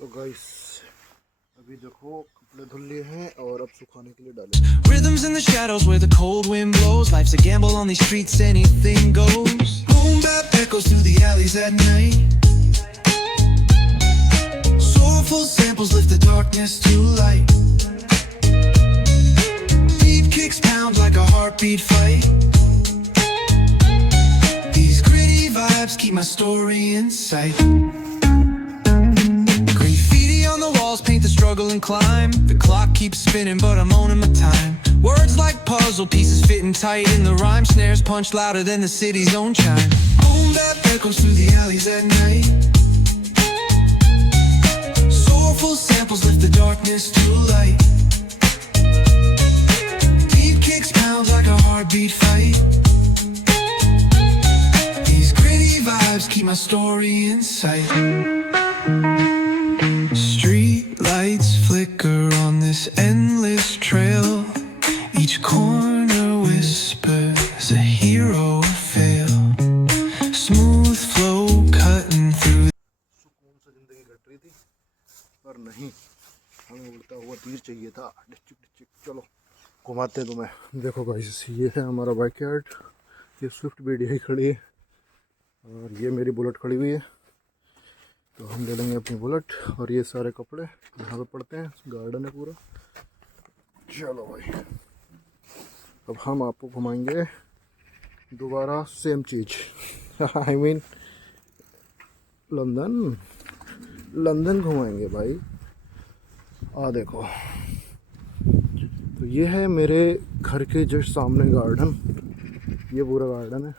तो गाइस अभी देखो कपड़े धुल लिए हैं और अब सुखाने के लिए डाले। Rhythms in the shadows where the cold wind blows. Life's a gamble on these streets, anything goes. Boom bap echoes through the alleys at night. Soulful samples lift the darkness to light. Beat kicks pound like a heartbeat fight. These gritty vibes keep my story in sight. On the walls paint the struggle and climb. The clock keeps spinning but I'm owning my time. Words like puzzle pieces fitting tight in the rhyme. Snares punch louder than the city's own chime. Boom bap echoes through the alleys at night. Soulful samples lift the darkness to light. Beat kicks pound like a heartbeat fight. These gritty vibes keep my story in sight. Street lights flicker on this endless trail. Each corner whispers a hero fail. Smooth flow cutting through. सुकून से जिंदगी cut रही थी पर नहीं, हमें उड़ता हुआ तीर चाहिए था। डिचिक डिचिक चलो घुमाते तुम्हें। देखो गाइस ये है हमारा बाइक यार्ड। ये स्विफ्ट बीडीआई खड़ी है और ये मेरी बुलेट खड़ी हुई है। तो हम ले लेंगे अपनी बुलेट और ये सारे कपड़े यहाँ पे पड़ते हैं। गार्डन है पूरा। चलो भाई अब हम आपको घुमाएंगे दोबारा same cheese I mean London घुमाएंगे भाई। देखो तो ये है मेरे घर के जस्ट सामने गार्डन। ये पूरा गार्डन है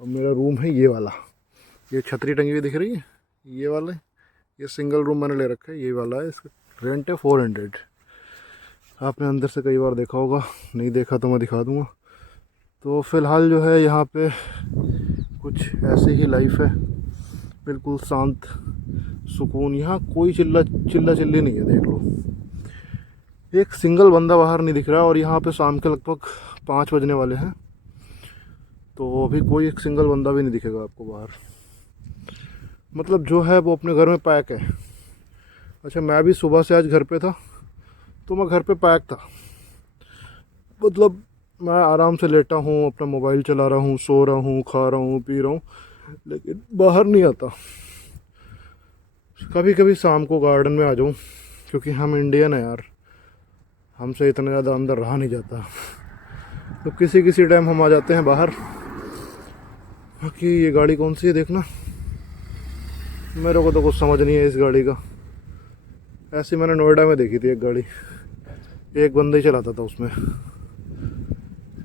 और मेरा रूम है ये वाला। ये छतरी टंगी हुई दिख रही है ये वाला। ये सिंगल रूम मैंने ले रखा है ये वाला है। इसका रेंट है 400। आपने अंदर से कई बार देखा होगा, नहीं देखा तो मैं दिखा दूंगा। तो फ़िलहाल जो है यहाँ पे कुछ ऐसी ही लाइफ है, बिल्कुल शांत सुकून। यहाँ कोई चिल्ला चिल्ली नहीं है। देख लो एक सिंगल बंदा बाहर नहीं दिख रहा है और यहाँ पे शाम के लगभग 5 बजने वाले हैं। तो अभी कोई एक सिंगल बंदा भी नहीं दिखेगा आपको बाहर। मतलब जो है वो अपने घर में पैक है। अच्छा मैं भी सुबह से आज घर पे था तो मैं घर पे पैक था। मतलब मैं आराम से लेटा हूँ, अपना मोबाइल चला रहा हूँ, सो रहा हूँ, खा रहा हूँ, पी रहा हूँ, लेकिन बाहर नहीं आता। कभी कभी शाम को गार्डन में आ जाऊँ क्योंकि हम इंडियन है यार, हमसे इतना ज़्यादा अंदर रहा नहीं जाता। तो किसी टाइम हम आ जाते हैं बाहर। बाकी ये गाड़ी कौन सी है देखना, मेरे को तो कुछ समझ नहीं है इस गाड़ी का। ऐसी मैंने नोएडा में देखी थी एक गाड़ी, एक बंदा ही चलाता था उसमें।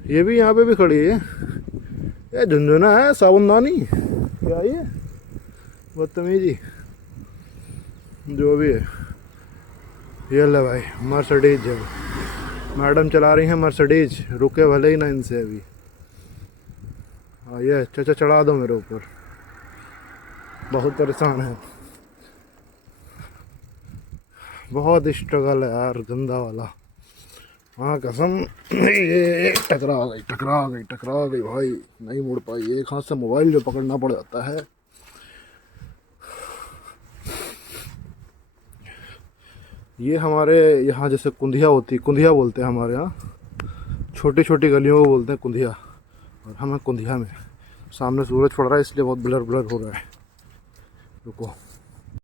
ये भी यहाँ पे भी खड़ी है। ये झुंझुना है साबुनदानी क्या ये बदतमीजी जो भी है। ये ले भाई मर्सिडीज है, मैडम चला रही हैं मर्सिडीज। रुके भले ही ना इनसे अभी। हाँ ये चाचा चढ़ा दो मेरे ऊपर, बहुत परेशान है, बहुत स्ट्रगल है यार गंदा वाला। हाँ कसम ये टकरा गई भाई, नहीं मुड़ पाई। एक हाथ से मोबाइल जो पकड़ना पड़ जाता है। ये हमारे यहाँ जैसे कुंधिया होती, कुंधिया बोलते हैं हमारे यहाँ। छोटी छोटी गलियों को बोलते हैं कुंधिया और हम हैं कुंधिया में। सामने सूरज पड़ रहा है इसलिए बहुत ब्लर हो रहा है। रुको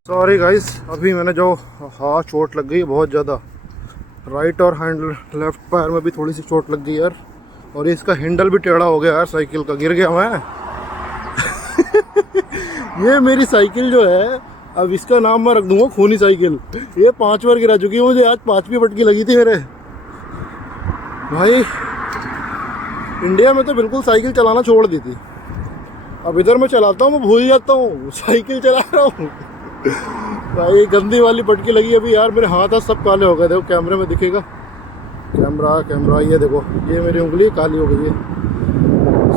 सॉरी गाइस, अभी मैंने जो चोट लग गई बहुत ज़्यादा। राइट और हैंडल लेफ्ट पैर में भी थोड़ी सी चोट लग गई यार। और इसका हैंडल भी टेढ़ा हो गया यार साइकिल का, गिर गया मैं ये मेरी साइकिल जो है अब इसका नाम मैं रख दूंगा खूनी साइकिल। ये 5 बार गिरा चुकी है मुझे, आज 5वीं पटकी लगी थी मेरे भाई। इंडिया में तो बिल्कुल साइकिल चलाना छोड़ दी थी। अब इधर मैं चलाता हूँ मैं भूल जाता हूँ साइकिल चला रहा हूँ भाई। गंदी वाली पटकी लगी अभी यार, मेरे हाथ सब काले हो गए। देखो कैमरे में दिखेगा, कैमरा ये देखो, ये मेरी उंगली काली हो गई है।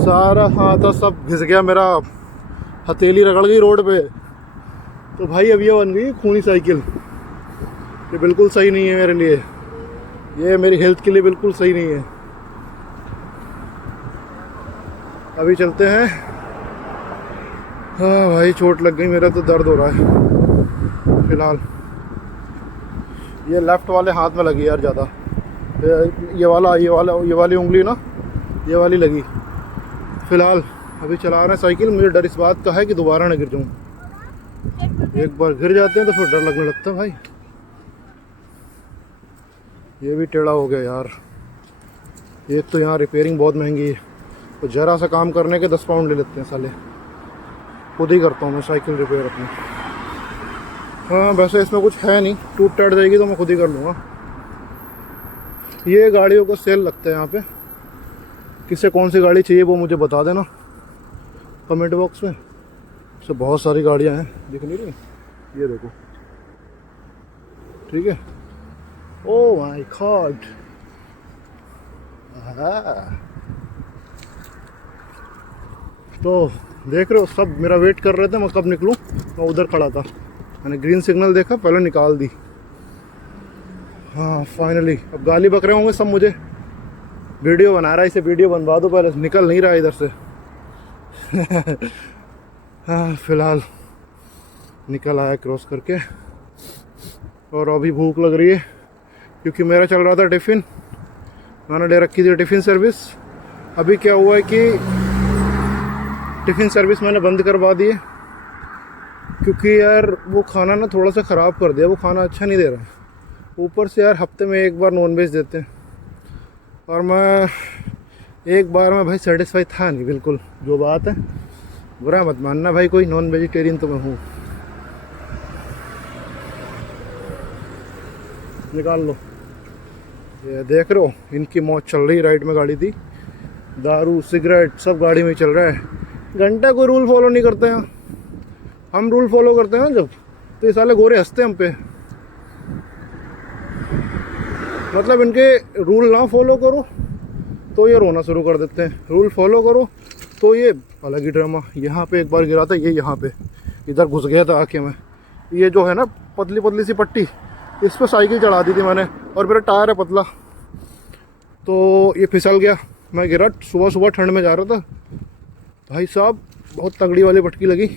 सारा हाथ सब घिस गया मेरा, हथेली रगड़ गई रोड पे। तो भाई अब ये बन गई खूनी साइकिल। ये बिल्कुल सही नहीं है मेरे लिए, ये मेरी हेल्थ के लिए बिल्कुल सही नहीं है। अभी चलते हैं। हाँ भाई चोट लग गई, मेरा तो दर्द हो रहा है फिलहाल। ये लेफ़्ट वाले हाथ में लगी यार ज़्यादा, ये वाली उंगली ना, ये वाली लगी। फ़िलहाल अभी चला रहे हैं साइकिल। मुझे डर इस बात का है कि दोबारा ना गिर जाऊँ। एक बार गिर जाते हैं तो फिर डर लगने लगता है भाई। ये भी टेढ़ा हो गया यार। एक तो यहाँ रिपेयरिंग बहुत महंगी है, तो ज़रा सा काम करने के 10 पाउंड ले लेते हैं साले। खुद ही करता हूँ मैं साइकिल रिपेयर अपनी। हाँ वैसे इसमें कुछ है नहीं, टूट टाट जाएगी तो मैं खुद ही कर लूँगा। ये गाड़ियों का सेल लगता है यहाँ पे। किसे कौन सी गाड़ी चाहिए वो मुझे बता देना कमेंट बॉक्स में। से बहुत सारी गाड़ियाँ हैं, दिख नहीं रही, ये देखो। ठीक है। ओह माय गॉड, तो देख रहे हो सब मेरा वेट कर रहे थे मैं कब निकलूं। मैं उधर खड़ा था, मैंने ग्रीन सिग्नल देखा, पहले निकाल दी। हाँ फाइनली। अब गाली बक रहे होंगे सब मुझे, वीडियो बना रहा है, इसे वीडियो बनवा दो पहले, निकल नहीं रहा इधर से। हाँ फिलहाल निकल आया क्रॉस करके। और अभी भूख लग रही है क्योंकि मेरा चल रहा था टिफ़िन, मैंने ले रखी थी टिफ़िन सर्विस। अभी क्या हुआ है कि टिफ़िन सर्विस मैंने बंद करवा दी है क्योंकि यार वो खाना ना थोड़ा सा ख़राब कर दिया, वो खाना अच्छा नहीं दे रहा है। ऊपर से यार हफ्ते में एक बार नॉनवेज देते हैं, और मैं एक बार में भाई सेटिस्फाई था नहीं बिल्कुल। जो बात है, बुरा मत मानना भाई, कोई नॉन वेजिटेरियन तो मैं हूँ। निकाल लो। ये देख रहे हो, इनकी मौज चल रही। राइट में गाड़ी थी, दारू सिगरेट सब गाड़ी में चल रहा है। घंटा कोई रूल फॉलो नहीं करते हैं। हम रूल फॉलो करते हैं ना जब, तो ये साले गोरे हंसते हैं हम पे। मतलब इनके रूल ना फॉलो करो तो ये रोना शुरू कर देते हैं, रूल फॉलो करो तो ये अलग ही ड्रामा। यहाँ पे एक बार गिरा था, ये यहाँ पे इधर घुस गया था आके मैं। ये जो है ना पतली पतली सी पट्टी, इस पर साइकिल चढ़ा दी थी मैंने, और मेरा टायर है पतला, तो ये फिसल गया। मैं गिरा, सुबह सुबह ठंड में जा रहा था भाई साहब, बहुत तगड़ी वाली पटकी लगी।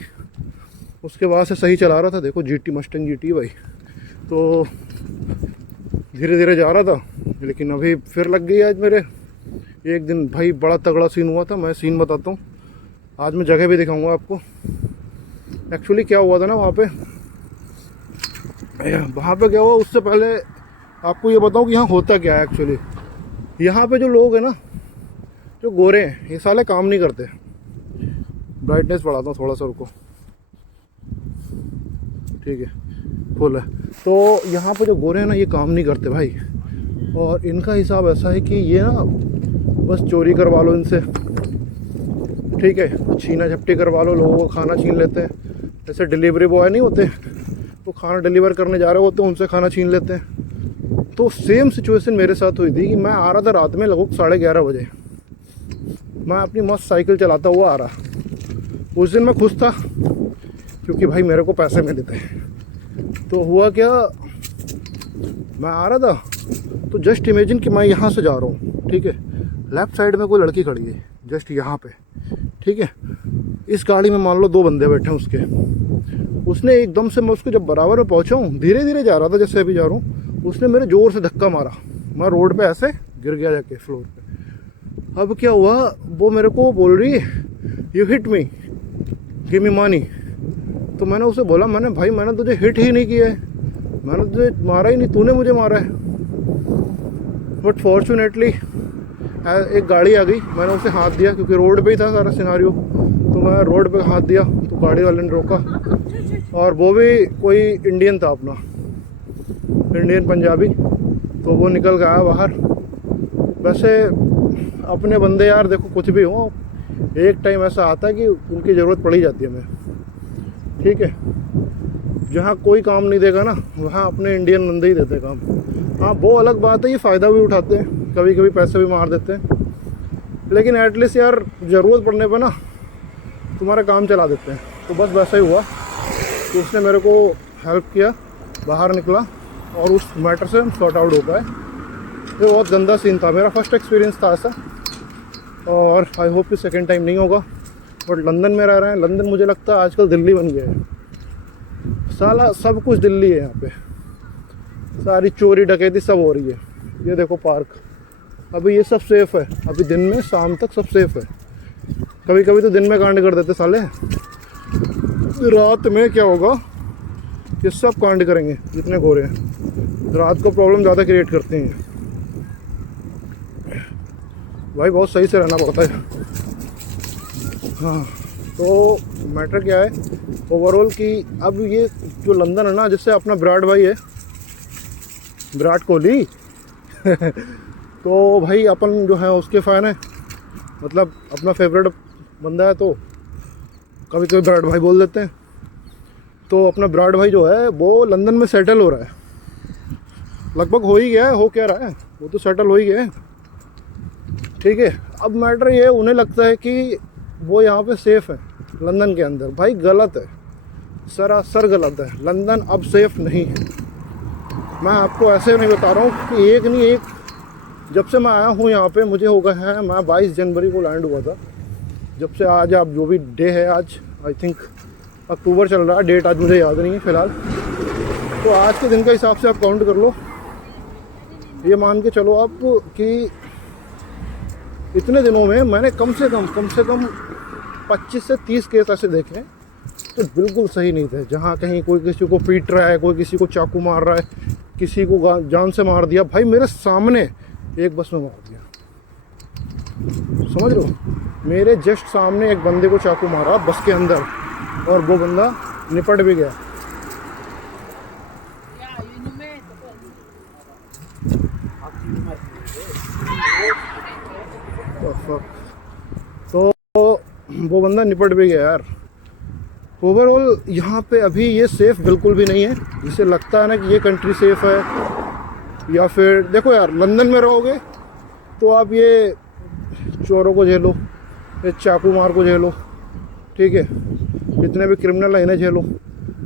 उसके बाद से सही चला रहा था। देखो जीटी, मस्टैंग जीटी भाई। तो धीरे धीरे जा रहा था, लेकिन अभी फिर लग गई आज मेरे। एक दिन भाई बड़ा तगड़ा सीन हुआ था, मैं सीन बताता हूँ। आज मैं जगह भी दिखाऊंगा आपको। एक्चुअली क्या हुआ था ना वहाँ पे क्या हुआ, उससे पहले आपको ये बताऊँ कि यहाँ होता क्या है एक्चुअली। यहाँ पे जो लोग हैं ना, जो गोरे हैं, ये साले काम नहीं करते। ब्राइटनेस बढ़ाता हूँ थोड़ा सा, रुको। ठीक है, फुल है। तो यहाँ पे जो गोरे हैं ना, ये काम नहीं करते भाई। और इनका हिसाब ऐसा है कि ये ना बस चोरी करवा लो इनसे, ठीक है, छीना झपटी करवा लो, लोगों को खाना छीन लेते हैं। जैसे डिलीवरी बॉय नहीं होते, वो खाना डिलीवर करने जा रहे होते हैं, उनसे खाना छीन लेते हैं। तो सेम सिचुएशन मेरे साथ हुई थी कि मैं आ रहा था रात में लगभग 11:30 बजे। मैं अपनी मस्त साइकिल चलाता हुआ आ रहा। उस दिन मैं खुश था क्योंकि भाई मेरे को पैसे मिले थे। तो हुआ क्या, मैं आ रहा था तो जस्ट इमेजिन कि मैं यहाँ से जा रहा हूँ, ठीक है, लेफ़्ट साइड में कोई लड़की खड़ी है जस्ट यहाँ पे, ठीक है। इस गाड़ी में मान लो 2 बंदे बैठे हैं उसके। उसने एकदम से, मैं उसको जब बराबर में पहुँचा हूँ, धीरे धीरे जा रहा था जैसे अभी जा रहा हूँ, उसने मेरे ज़ोर से धक्का मारा। मैं रोड पे ऐसे गिर गया जाके फ्लोर पे। अब क्या हुआ, वो मेरे को बोल रही है you hit me, give me money. तो मैंने उसे बोला, मैंने भाई मैंने तुझे हिट ही नहीं किया है, मैंने तुझे मारा ही नहीं, तूने मुझे मारा है। बट फॉर्चुनेटली एक गाड़ी आ गई, मैंने उसे हाथ दिया क्योंकि रोड पे ही था सारा सिनारियो। तो मैं रोड पे हाथ दिया तो गाड़ी वाले ने रोका, और वो भी कोई इंडियन था अपना, इंडियन पंजाबी। तो वो निकल गया बाहर। वैसे अपने बंदे यार देखो कुछ भी हो, एक टाइम ऐसा आता है कि उनकी ज़रूरत पड़ी जाती है हमें, ठीक है। जहाँ कोई काम नहीं देगा ना, वहाँ अपने इंडियन बंदे ही देते काम। हाँ वो अलग बात है, ये फ़ायदा भी उठाते हैं, कभी कभी पैसे भी मार देते हैं, लेकिन एटलीस्ट यार ज़रूरत पड़ने पर ना तुम्हारा काम चला देते हैं। तो बस वैसा ही हुआ कि उसने मेरे को हेल्प किया, बाहर निकला और उस मैटर से हम सॉर्ट आउट हो पाए। ये बहुत गंदा सीन था, मेरा फर्स्ट एक्सपीरियंस था ऐसा, और आई होप कि सेकेंड टाइम नहीं होगा। बट लंदन में रह रहे हैं, लंदन मुझे लगता है आजकल दिल्ली बन गया है, साला सब कुछ दिल्ली है यहाँ पे। सारी चोरी डकैती सब हो रही है। ये देखो पार्क, अभी ये सब सेफ है, अभी दिन में शाम तक सब सेफ है। कभी कभी तो दिन में कांड कर देते साले, रात में क्या होगा, ये सब कांड करेंगे जितने गोरे हैं। रात को प्रॉब्लम ज़्यादा क्रिएट करते हैं भाई, बहुत सही से रहना पड़ता है। हाँ, तो मैटर क्या है ओवरऑल कि अब ये जो लंदन है ना, जिससे अपना विराट भाई है, विराट कोहली तो भाई अपन जो है उसके फ़ैन है, मतलब अपना फेवरेट बंदा है, तो कभी कभी विराट भाई बोल देते हैं। तो अपना विराट भाई जो है वो लंदन में सेटल हो रहा है, लगभग हो ही गया है, हो क्या रहा है, वो तो सेटल हो ही गया है। ठीक है, अब मैटर ये उन्हें लगता है कि वो यहाँ पे सेफ़ है लंदन के अंदर। भाई गलत है, सरासर गलत है। लंदन अब सेफ़ नहीं है। मैं आपको ऐसे नहीं बता रहा हूँ कि एक नहीं एक, जब से मैं आया हूँ यहाँ पे मुझे हो गया है, मैं 22 जनवरी को लैंड हुआ था, जब से आज आप जो भी डे है, आज आई थिंक अक्टूबर चल रहा है, डेट आज मुझे याद नहीं है फ़िलहाल। तो आज के दिन का हिसाब से आप काउंट कर लो, ये मान के चलो आप कि इतने दिनों में मैंने कम से कम 25 से 30 केस ऐसे देखे हैं तो बिल्कुल सही नहीं थे, जहाँ कहीं कोई किसी को पीट रहा है, कोई किसी को चाकू मार रहा है, किसी को जान से मार दिया। भाई मेरे सामने एक बस में मार दिया, समझ लो, मेरे जस्ट सामने एक बंदे को चाकू मारा बस के अंदर, और वो बंदा निपट भी गया। तो वो बंदा निपट भी गया यार। ओवरऑल यहाँ पे अभी ये सेफ़ बिल्कुल भी नहीं है, जिसे लगता है ना कि ये कंट्री सेफ़ है, या फिर देखो यार, लंदन में रहोगे तो आप ये चोरों को झेलो, ये चाकू मार को झेलो, ठीक है, जितने भी क्रिमिनल है इन्हें झेलो।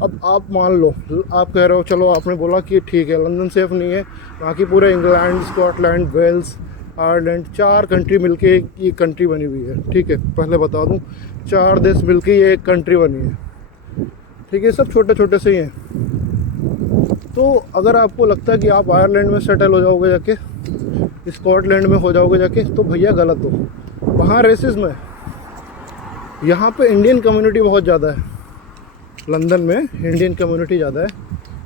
अब आप मान लो, आप कह रहे हो, चलो आपने बोला कि ठीक है लंदन सेफ़ नहीं है, बाकी पूरे England, Scotland, Wales, Ireland, 4 country मिलके ये कंट्री बनी हुई है। ठीक है, पहले बता दूं, 4 देश मिलके ये एक कंट्री बनी है। ठीक है, सब छोटे छोटे से ही हैं। तो अगर आपको लगता है कि आप आयरलैंड में सेटल हो जाओगे जाके, स्कॉटलैंड में हो जाओगे जाके, तो भैया गलत हो। वहाँ रेसिज्म है, यहाँ पे इंडियन कम्युनिटी बहुत ज़्यादा है, लंदन में इंडियन कम्युनिटी ज़्यादा है।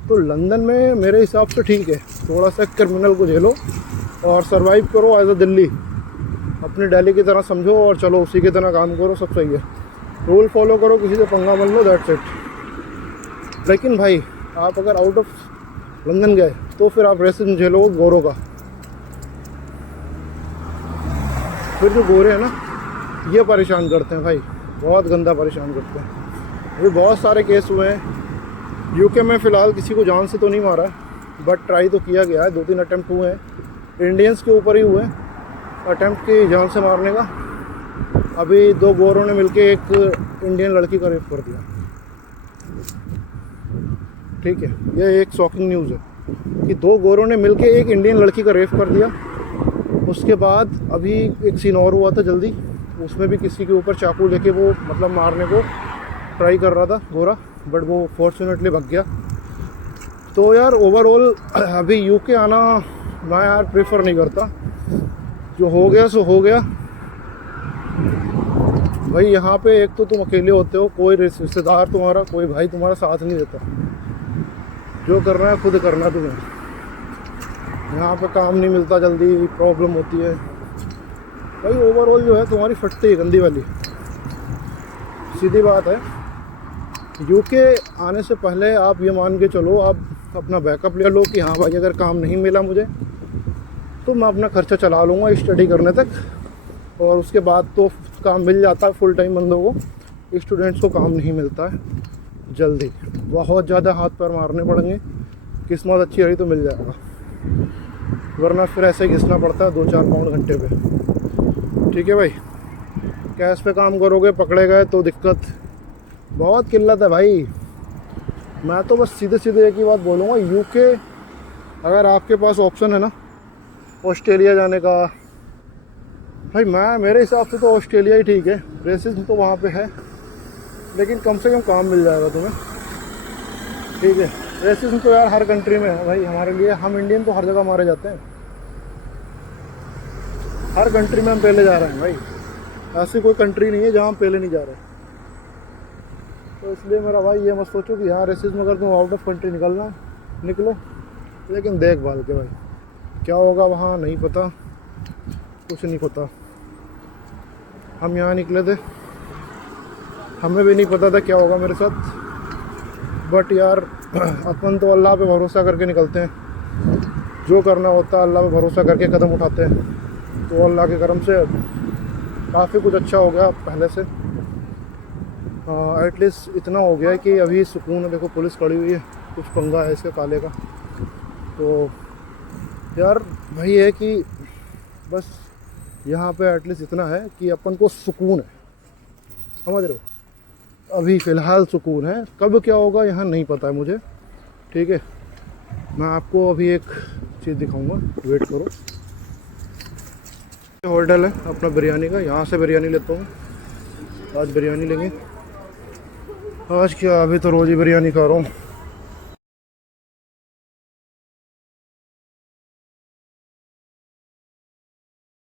तो लंदन में मेरे हिसाब से ठीक है, थोड़ा सा क्रिमिनल को झेलो और सरवाइव करो एज अ दिल्ली, अपने दिल्ली की तरह समझो और चलो उसी की तरह काम करो, सब सही है। रूल फॉलो करो, किसी से पंगा मत लो, दैट्स इट। लेकिन भाई आप अगर आउट ऑफ लंदन गए तो फिर आप रेसिज्म झेलो गोरों का। फिर जो गोरे हैं ना, ये परेशान करते हैं भाई, बहुत गंदा परेशान करते हैं। अभी बहुत सारे केस हुए हैं यूके में, फ़िलहाल किसी को जान से तो नहीं मारा, बट ट्राई तो किया गया है, 2-3 अटैम्प्ट हुए हैं, इंडियंस के ऊपर ही हुए अटैम्प्ट की जान से मारने का। अभी 2 गोरों ने मिलके एक इंडियन लड़की का रेप कर दिया। ठीक है, ये एक शॉकिंग न्यूज़ है कि 2 गोरों ने मिलके एक इंडियन लड़की का रेप कर दिया। उसके बाद अभी एक सीन और हुआ था जल्दी, उसमें भी किसी के ऊपर चाकू लेके वो मतलब मारने को ट्राई कर रहा था गोरा, बट वो फॉर्चुनेटली भाग गया। तो यार ओवरऑल अभी यूके आना मैं यार प्रेफर नहीं करता, जो हो गया सो हो गया भाई। यहाँ पे एक तो तुम अकेले होते हो, कोई रिश्तेदार तुम्हारा, कोई भाई तुम्हारा साथ नहीं देता, जो करना है खुद करना तुम्हें। यहाँ पे काम नहीं मिलता जल्दी, प्रॉब्लम होती है भाई। ओवरऑल जो है तुम्हारी फटती है गंदी वाली, सीधी बात है। यूके आने से पहले आप ये मान के चलो, आप अपना बैकअप ले लो कि हाँ भाई अगर काम नहीं मिला मुझे तो मैं अपना खर्चा चला लूँगा स्टडी करने तक, और उसके बाद तो काम मिल जाता है फुल टाइम बंदों को। स्टूडेंट्स को काम नहीं मिलता है जल्दी, बहुत ज़्यादा हाथ पैर मारने पड़ेंगे, किस्मत अच्छी रही तो मिल जाएगा, वरना फिर ऐसे ही घिसना पड़ता है 2-4 पाउंड घंटे पे। ठीक है भाई, कैश पे काम करोगे पकड़े गए तो दिक्कत, बहुत किल्लत है भाई। मैं तो बस सीधे सीधे एक ही बात बोलूँगा, यूके अगर आपके पास ऑप्शन है ना ऑस्ट्रेलिया जाने का, भाई मेरे हिसाब से तो ऑस्ट्रेलिया ही ठीक है। रेसिज्म तो वहाँ पे है, लेकिन कम से कम काम मिल जाएगा तुम्हें। ठीक है। रेसिज्म तो यार हर कंट्री में है भाई, हमारे लिए, हम इंडियन तो हर जगह मारे जाते हैं, हर कंट्री में हम पहले जा रहे हैं भाई, ऐसी कोई कंट्री नहीं है जहाँ हम पहले नहीं जा रहे। तो इसलिए मेरा भाई ये मत सोचो कि यहाँ रेसिज्म अगर तुम आउट ऑफ कंट्री निकलना निकलो, लेकिन देखभाल के भाई, क्या होगा वहाँ नहीं पता, कुछ नहीं पता। हम यहाँ निकले थे, हमें भी नहीं पता था क्या होगा मेरे साथ, बट यार अपन तो अल्लाह पे भरोसा करके निकलते हैं, जो करना होता है अल्लाह पे भरोसा करके कदम उठाते हैं। तो अल्लाह के करम से काफ़ी कुछ अच्छा हो गया पहले से, एटलीस्ट इतना हो गया है कि अभी सुकून है। देखो पुलिस खड़ी हुई है, कुछ पंगा है इसके काले का। तो यार वही है कि बस यहाँ पे एटलीस्ट इतना है कि अपन को सुकून है, समझ रहे हो, अभी फ़िलहाल सुकून है। कब क्या होगा यहाँ नहीं पता है मुझे, ठीक है। मैं आपको अभी एक चीज़ दिखाऊंगा, वेट करो। होटल है अपना बिरयानी का, यहाँ से बिरयानी लेता हूँ, आज बिरयानी लेंगे। आज क्या, अभी तो रोज़ ही बिरयानी खा रहा हूँ।